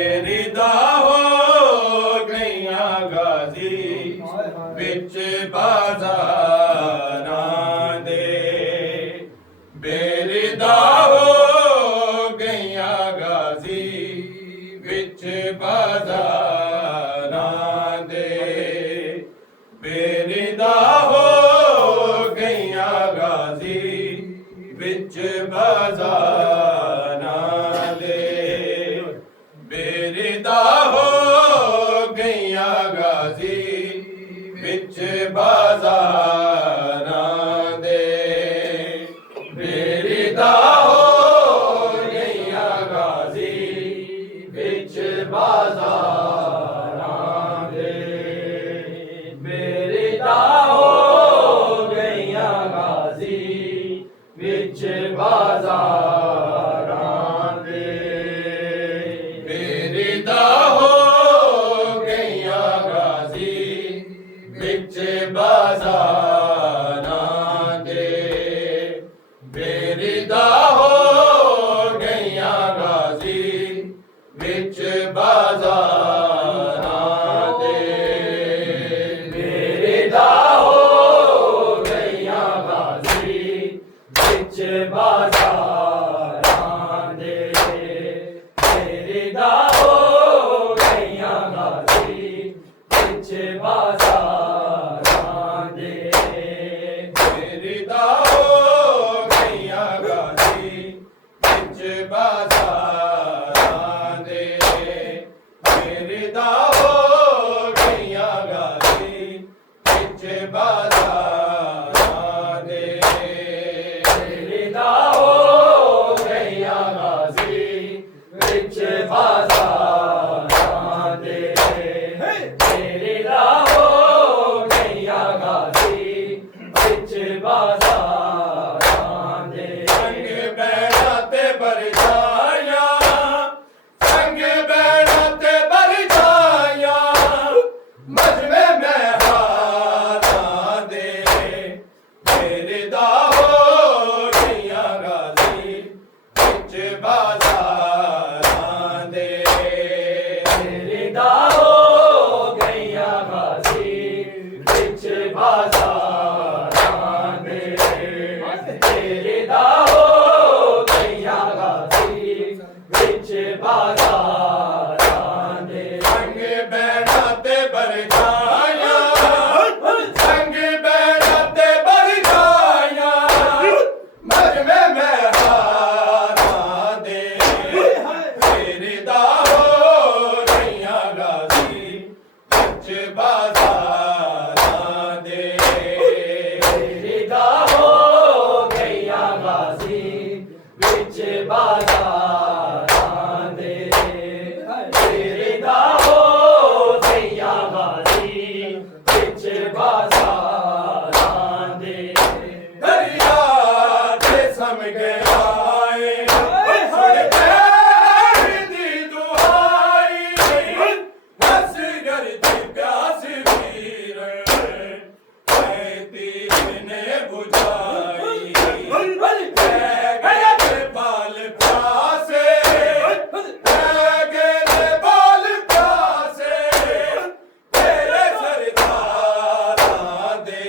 ਬੇਰਿਦਾ ਹੋ ਗਈਆਂ ਗਾਜ਼ੀ ਵਿੱਚ ਬਾਜ਼ਾਰਾਂ ਦੇ ਬੇਰਿਦਾ ਹੋ ਗਈਆਂ ਗਾਜ਼ੀ ਵਿੱਚ ਬਾਜ਼ਾਰਾਂ ਦੇ ਬੇਰਿਦਾ ਹੋ ਗਈਆਂ ਗਾਜ਼ੀ ਵਿੱਚ ਬਾਜ਼ਾਰਾਂ ਦੇ ਬੇਰਿਦਾ ਹੋ ਗਈਆਂ ਗਾਜ਼ੀ ਵਿੱਚ ਬਾਜ਼ਾਰਾਂ ਦੇ ਬੇਰਿਦਾ ਹੋ ਗਈਆਂ ਗਾਜ਼ੀ ਵਿੱਚ ਬਾਜ਼ਾਰਾਂ ਦੇ ਬੇਰਿਦਾ ਹੋ ਗਈਆਂ ਗਾਜ਼ੀ ਵਿੱਚ ਬਾਜ਼ਾਰਾਂ ਦੇ ਬੇਰਿਦਾ ਹੋ ਗਈਆਂ ਗਾਜ਼ੀ ਵਿੱਚ ਬਾਜ਼ਾਰਾਂ ਦੇ ਬੇਰਿਦਾ ਹੋ ਗਈਆਂ ਗਾਜ਼ੀ ਵਿੱਚ ਬਾਜ਼ਾਰਾਂ ਦੇ ਬੇਰਿਦਾ ਹੋ ਗਈਆਂ ਗਾਜ਼ੀ ਵਿੱਚ ਬਾਜ਼ਾਰਾਂ ਦੇ ਬੇਰਿਦਾ ਹੋ ਗਈਆਂ ਗਾਜ਼ੀ ਵਿੱਚ ਬਾਜ਼ਾਰਾਂ ਦੇ ਬੇਰਿਦਾ ਹੋ ਗਈਆਂ ਗਾਜ਼ੀ ਵਿੱਚ ਬਾਜ਼ਾਰਾਂ ਦੇ ਬੇਰਿਦਾ ਹੋ ਗਈਆਂ ਗਾਜ਼ੀ ਵਿੱਚ ਬਾਜ਼ਾਰਾਂ ਦੇ ਬੇਰਿਦਾ ਹੋ ਗਈਆਂ ਗਾਜ਼ੀ ਵਿੱਚ ਬਾਜ਼ਾਰਾਂ ਦੇ ਬੇਰਿਦਾ ਹੋ ਗਈਆਂ ਗਾਜ਼ੀ ਵਿੱਚ ਬਾਜ਼ਾਰਾਂ ਦੇ ਸੰਗ ਬੈਣਾ ਤੇ ਬਰਛਾਈਆਂ ਸੰਗ ਬੈਣਾ ਤੇ ਬਰਛਾਈਆਂ ਮਜਵੇ ਮਹਿਰਾਨਾਂ ਦੇ ਬੇਰਿਦਾ ਹੋ ਗਈਆਂ ਗਾਜ਼ੀ ਵਿੱਚ ਬਾਜ਼ਾਰਾਂ ਦੇ ਬੇਰਿਦਾ ਹੋ ਗਈਆਂ ਗਾਜ਼ੀ ਵਿੱਚ ਬਾਜ਼ਾਰਾਂ ਦੇ ਬੇਰਿਦਾ ਹੋ ਗਈਆਂ ਗਾਜ਼ੀ ਵਿੱਚ ਬਾਜ਼ਾਰਾਂ ਦੇ ਸੰਗ ਬੈਣਾ ਤੇ ਬਰਛਾਈਆਂ ਸੰਗ ਬੈਣਾ ਤੇ ਬਰਛਾਈਆਂ ਮਜਵੇ ਮਹਿਰਾਨਾਂ ਦੇ ਬੇਰਿਦਾ ਹੋ ਗਈਆਂ ਗਾਜ਼ੀ ਵਿੱਚ ਬਾਜ਼ਾਰਾਂ ਦੇ ਬੇਰਿਦਾ ਹੋ ਗਈਆਂ ਗਾਜ਼ੀ ਵਿੱਚ ਬਾਜ਼ਾਰਾਂ ਦੇ ਬੇਰਿਦਾ ਹੋ ਗਈਆਂ ਗਾਜ਼ੀ ਵਿੱਚ ਬਾਜ਼ਾਰਾਂ ਦੇ ਦਰਿਆ ਤੇ ਸਮਝ ਆਏ ਸੁਣ ਪੈਰ ਦੀ ਦੁਹਾਈ ਬਸ ਗਰਦੀ ਪਿਆਸ ਵੀਰ ਐਤੀ ਨੇ ਬੁਝਾਈ ਗਏ ਤੇ ਬਾਲ ਪਿਆਸੇ ਗਏ ਤੇ ਬਾਲ ਪਿਆਸੇ ਤੇਰੇ ਸਰਦਾਰਾਂ ਦੇ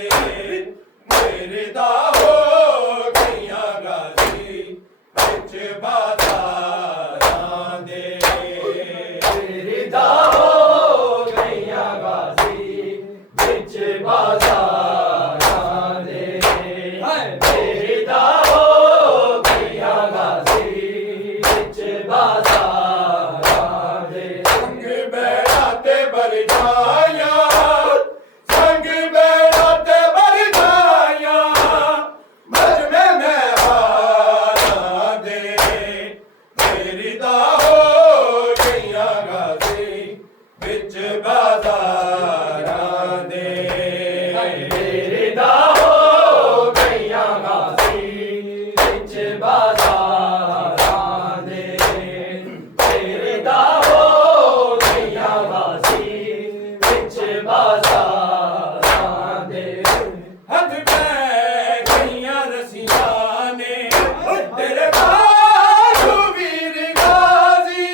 ਬੇਰਿਦਾ ਹੋ ਗਈਆਂ ਗਾਜ਼ੀ ਵਿੱਚ ਬਾਜ਼ਾਰਾਂ ਦੇ ਬੇਰਿਦਾ ਹੋ ਗਈਆਂ ਗਾਜ਼ੀ ਵਿੱਚ ਬਾਜ਼ਾਰਾਂ ਦੇ ਬੇਰਿਦਾ ਹੋ ਗਈਆਂ ਗਾਜ਼ੀ ਵਿੱਚ ਬਾਜ਼ਾਰਾਂ ਦੇ ਸੰਗ ਬੈਣਾ ਤੇ ਬਰਛਾਈਆਂ ਸੰਗ ਬੈਣਾ ਤੇ ਬਰਛਾਈਆਂ ਮਜਵੇ ਮਹਿਰਾਨਾਂ ਦੇ ਬੇਰਿਦਾ ਹੋ ਗਈਆਂ ਗਾਜ਼ੀ ਵਿੱਚ ਬਾਜ਼ਾਰਾਂ ਦੇ ਬੇਰਿਦਾ ਹੋ ਗਈਆਂ ਗਾਜ਼ੀ ਵਿੱਚ ਬਾਜ਼ਾਰਾਂ ਦੇ ਬੇਰਿਦਾ ਹੋ ਗਈਆਂ ਗਾਜ਼ੀ ਵਿੱਚ ਬਾਜ਼ਾਰਾਂ ਦੇ ਹੱਥ ਪੈ ਗਈਆਂ ਰਸੀਆਂ ਨੇ ਤੇਰੇ ਬਾਝੋਂ ਵੀਰ ਗਾਜ਼ੀ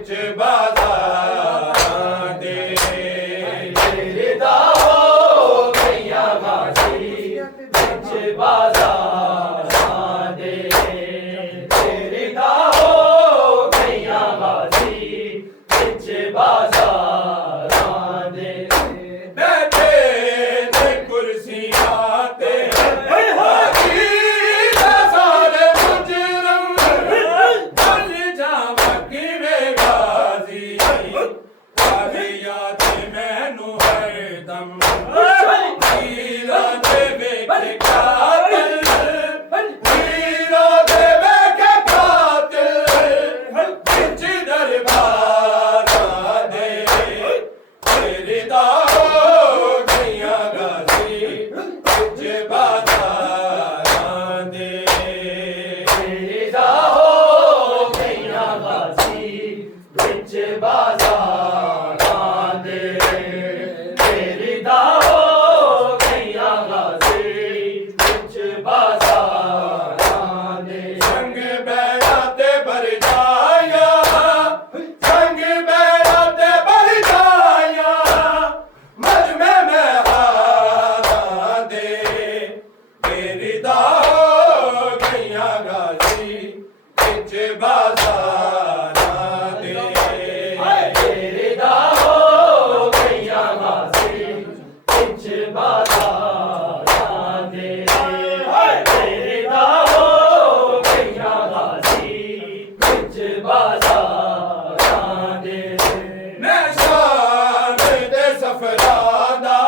ਵਿੱਚ ਬਾਜ਼ਾਰਾਂ ਦੇ ਤੇਰੇ ਦਾ ਹੋ ਗਈਆਂ ਗਾਜ਼ੀ ਵਿੱਚ ਬਾਜ਼ਾਰਾਂ ਦੇ ਤੇਰੇ ਦਾ ਹੋ ਗਈਆਂ ਗਾਜ਼ੀ ਵਿੱਚ ਬਾਜ਼ਾਰਾਂ ਦੇ ਬੈਠੇ ਤੇ ਕੁਰਸੀਆਂ ਤੇ ਹਾਜੀ ਦਾ ਸਾਰੇ ਮੁਜਰਮ ਬਣ ਜਾਵਾਂ ਕਿਵੇਂ ਗਾਜ਼ੀ ਆਵੇ ਯਾਦ ਮੈਨੂੰ ਹਰਦਮ ਵੀਰਾਂ ਦੇ ਵੇਖ ਕਾਤਲ ਵੀਰਾਂ ਦੇ ਵੇਖ ਕਾਤਲ ਵਿੱਚ ਦਰਬਾਰਾਂ ਦੇ ਤੇਰੇ ਦਾ ਹੋ ਗਈਆਂ ਗਾਜ਼ੀ ਵਿੱਚ ਬਾਜ਼ਾਰਾਂ ਦੇ ਤੇਰੇ ਦਾ ਹੋ ਗਈਆਂ ਗਾਜ਼ੀ ਵਿੱਚ ਬਾਜ਼ਾਰਾਂ ਦੇ ਤੇਰੇ ਦਾ ਹੋ ਗਈਆਂ ਗਾਜ਼ੀ ਵਿੱਚ ਬਾਜ਼ਾਰਾਂ ਦੇ ਸੰਗ ਬੈੜਾ ਤੇ ਭਰ ਜਾਇਆ ਸੰਗ ਬੈੜਾ ਤੇ ਭਰ ਜਾਇਆ ਮਜਮੇ ਮੈਂ ਹਾਰਾਂ ਦੇ ਤੇਰੇ ਦਾ ਹੋ ਗਈਆਂ ਗਾਜ਼ੀ ਵਿੱਚ ਬਾਜ਼ਾਰਾਂ ਦੇ ਤੇਰੇ ਦਾ ਹੋ ਗਈਆਂ ਗਾਜ਼ੀ ਵਿੱਚ ਬਾਜ਼ਾਰਾਂ ਦੇ ਤੇਰੇ ਦਾ ਹੋ ਗਈਆਂ ਗਾਜ਼ੀ ਵਿੱਚ ਬਾਜ਼ਾਰਾਂ ਦੇ ਮੈਂ ਸ਼ਾਮ ਦੇ ਸਫਰਾਂ ਦਾ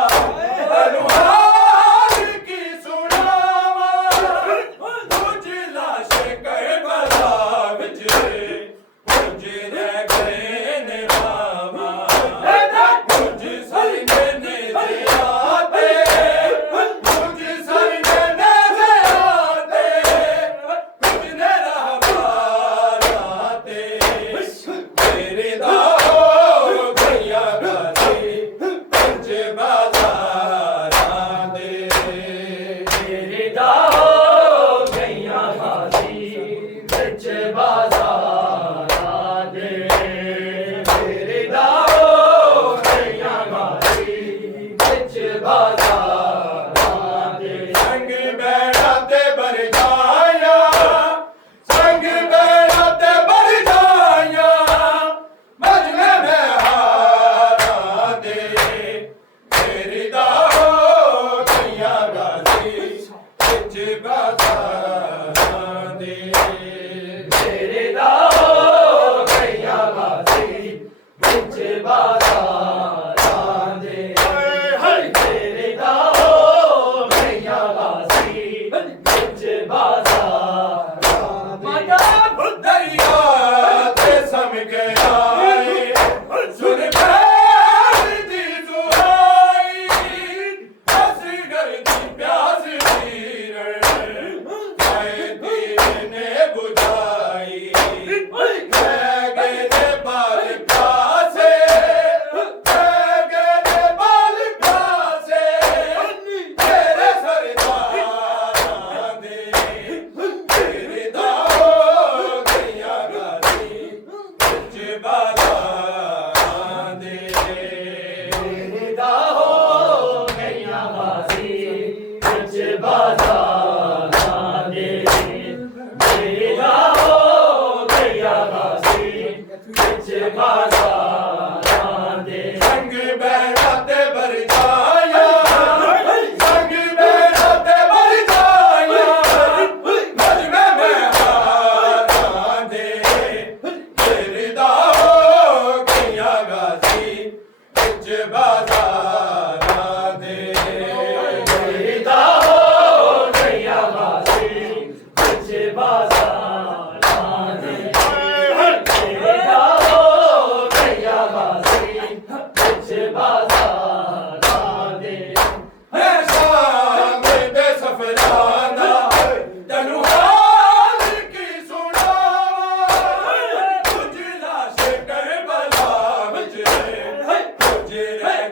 ਅਨੁਹਾਰ ਕੀ ਸੁਣਾਵਾਂ ਤੁਝ ਲਾਸ਼ ਕਰਬਲਾ ਵਿੱਚ ਕੁਝ ਰਹਿ ਗਏ ਨੇ ਮਾਵਾ ਕੁਝ ਸਰਨੇ ਨੇ ਜ਼ਿਆਦੇ ਕੁਝ ਸਰਨੇ ਨੇ ਜ਼ਿਆਦੇ ਕੁਝ ਨੇ ਰਹਿਬਾਰਾਂ ਤੇ ਤੇਰੇ ਦਾ ਹੋ ਗਈਆਂ ਗਾਜ਼ੀ ਵਿੱਚ ਬਾਜ਼ਾਰਾਂ ਦੇ ਤੇਰੇ ਦਾ ਹੋ ਗਈਆਂ ਗਾਜ਼ੀ ਵਿੱਚ ਬਾਜ਼ਾਰਾਂ ਦੇ ਤੇਰੇ ਦਾ ਹੋ ਗਈਆਂ ਗਾਜ਼ੀ ਵਿੱਚ ਬਾਜ਼ਾਰਾਂ ਦੇ ਸੰਗ ਬੈੜਾ ਤੇ ਭਰ ਜਾਇਆ ਸੰਗ ਬੈੜਾ ਤੇ ਭਰ ਜਾਇਆ ਮਜਮੇ ਮੈਂ ਹਾਰਾਂ ਦੇ ਤੇਰੇ ਦਾ ਹੋ ਗਈਆਂ ਗਾਜ਼ੀ ਵਿੱਚ ਬਾਜ਼ਾਰਾਂ ਦੇ ਤੇਰੇ ਦਾ ਹੋ ਗਈਆਂ ਗਾਜ਼ੀ ਵਿੱਚ ਬਾਜ਼ਾਰਾਂ ਦੇ ਤੇਰੇ ਦਾ ਹੋ ਗਈਆਂ ਗਾਜ਼ੀ ਵਿੱਚ ਬਾਜ਼ਾਰਾਂ ਦੇ ਦਰਿਆ ਤੇ ਸਮ ਗਿਆ ਸੁਣ ਪਿਆਰ ਦੀ ਦੁਹਾਈ ਅਸਗਰ ਦੀ ਪਿਆਸ ਵੀਰਣ ਆਏ ਦੀਨ ਨੇ ਬੁਝਾਈ ਮੈਂ ਗਏ ਨੇ ਬਾਲ ਕਾਸੇ ਮੈਂ ਗਏ ਨੇ ਬਾਲ ਕਾਸੇ ਤੇਰੇ ਸਰਦਾਰਾਂ ਦੇ ਤੇਰੇ ਦਾ ਹੋ ਗਈਆਂ ਗਾਜ਼ੀ ਵਿੱਚ ਬਾਜ਼ਾਰਾਂ ਦੇ ਤੇਰੇ ਦਾ ਹੋ ਗਈਆਂ ਗਾਜ਼ੀ ਵਿੱਚ ਬਾਜ਼ਾਰਾਂ ਦੇ ਤੇਰੇ ਦਾ ਹੋ ਗਈਆਂ ਗਾਜ਼ੀ ਵਿੱਚ ਬਾਜ਼ਾਰਾਂ ਦੇ ਸੰਗ ਬੈੜਾ ਤੇ ਭਰ ਜਾਇਆ ਸੰਗ ਬੈੜਾ ਤੇ ਭਰ ਜਾਇਆ ਮਜਮੇ ਮੈਂ ਹਾਰਾਂ ਦੇ ਤੇਰੇ ਦਾ ਹੋ ਗਈਆਂ ਗਾਜ਼ੀ ਵਿੱਚ ਬਾਜ਼ਾਰਾਂ ਦੇ ਤੇਰੇ ਦਾ ਹੋ ਗਈਆਂ ਗਾਜ਼ੀ ਵਿੱਚ ਬਾਜ਼ਾਰਾਂ ਦੇ ਤੇਰੇ ਦਾ ਹੋ ਗਈਆਂ ਗਾਜ਼ੀ ਵਿੱਚ ਬਾਜ਼ਾਰਾਂ ਦੇ ਹੈ ਸ਼ਾਮ ਦੇ ਸਫਰਾਂ ਦਾ ਤੈਨੂੰ ਹਾਲ ਕੀ ਸੁਣਾਵਾਂ ਕੁਝ ਲਾਸ਼ ਕਰਬਲਾ ਵਿੱਚ ਕੁਝ ਰਹਿ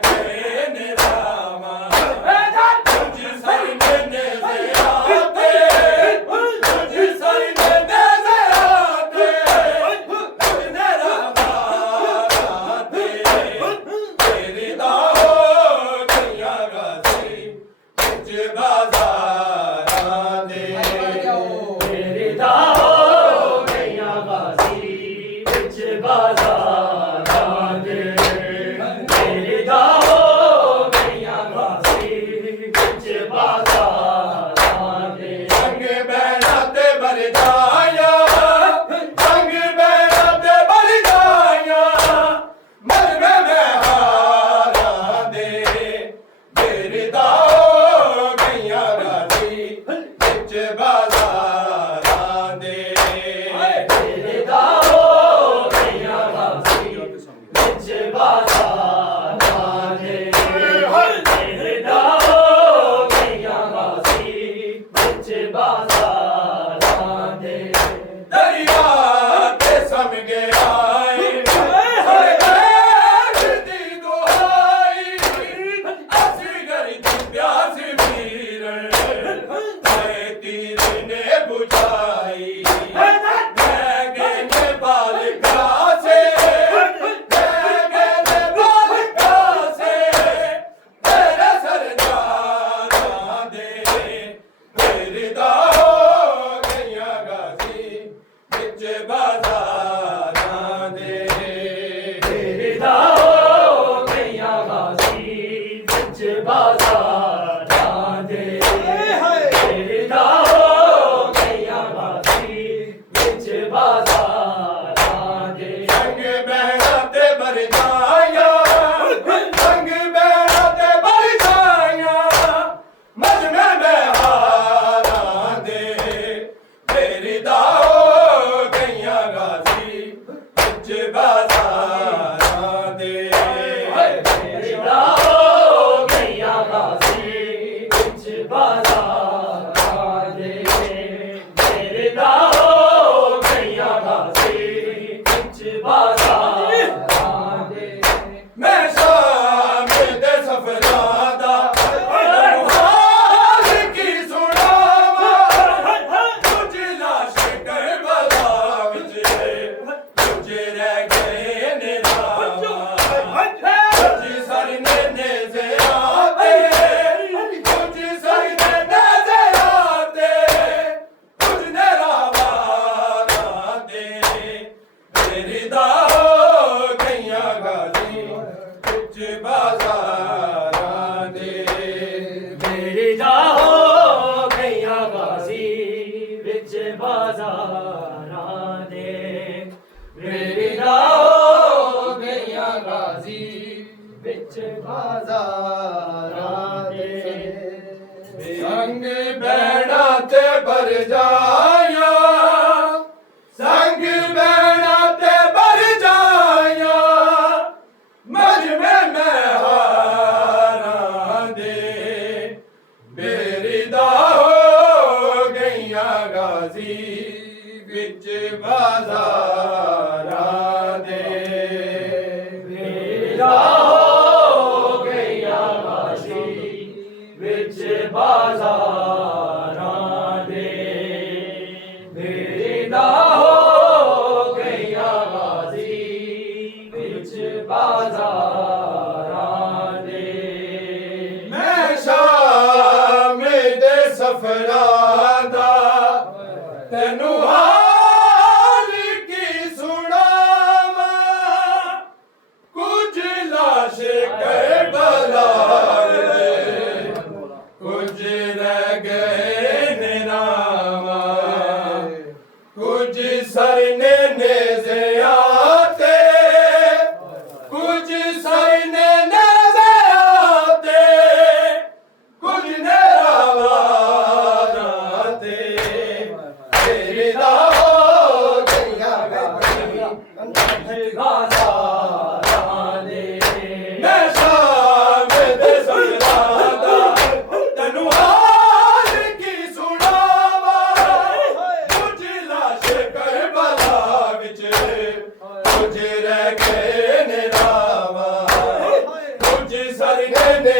ਬਾਜ਼ਾਰਾਂ ਦੇ ਫਿਰਦਾ ਹੋ ਗਈਆਂ ਗਾਜ਼ੀ ਵਿੱਚ ਬਾਜ਼ਾਰਾਂ ਦੇ ਦਰਿਆ ਤੇ ਸਮ ਗਿਆ ਸੰਗ ਬੈਣਾ ਤੇ ਭਰ ਜਾਇਆ ਸੰਗ ਬੈਣਾ ਤੇ ਭਰ ਜਾਇਆ ਮਜਮੇ ਮਹਾਰਾਂ ਦੇ ਬੇਰਿਦਾ ਹੋ ਗਈਆਂ ਗਾਜ਼ੀ ਵਿੱਚ ਬਾਜ਼ਾਰਾਂ ਦੇ ਬੇਰਿਦਾ ਬਾਜ਼ਾਰਾਂ ਦੇ ਬੇਰਿਦਾ ਹੋ ਗਈਆਂ ਗਾਜ਼ੀ ਵਿੱਚ ਬਾਜ਼ਾਰਾਂ ਦੇ ਮੈਂ ਸ਼ਾਮ ਦੇ ਸਫਰਾਂ ਦਾ ਤੈਨੂੰ ਹਾਲ ਕੀ ਸੁਣਾਵਾਂ ਕੁਝ ਲਾਸ਼ ਕਰਬਲਾ ਕੁਝ ਰਹਿ ਗਏ ਨੇ ਨਾਵਾਂ ਕੁਝ ਸਰਨੇ ਨੇਜ਼ਿਆਤੇ ਕੁਝ ਸਰਨੇ ਨੇਜ਼ਿਆਤੇ ਕੁਝ ਨਰਾਵਾਂ ਤੇ ਤੇਰੇ ਦਾ ਹੋ ਗਈਆਂ ਗਾਜ਼ੀ ਬਾਜ਼ਾਰਾਂ ਦੇ ਮੈਂ ਸ਼ਾਮ ਦੇ ਸਫਰਾਂ ਦਾ ਕੁਝ ਰਹਿ ਗਏ ਨੇ ਰਾਵਾਂ ਕੁਝ ਸਰਨੇ ਨੇ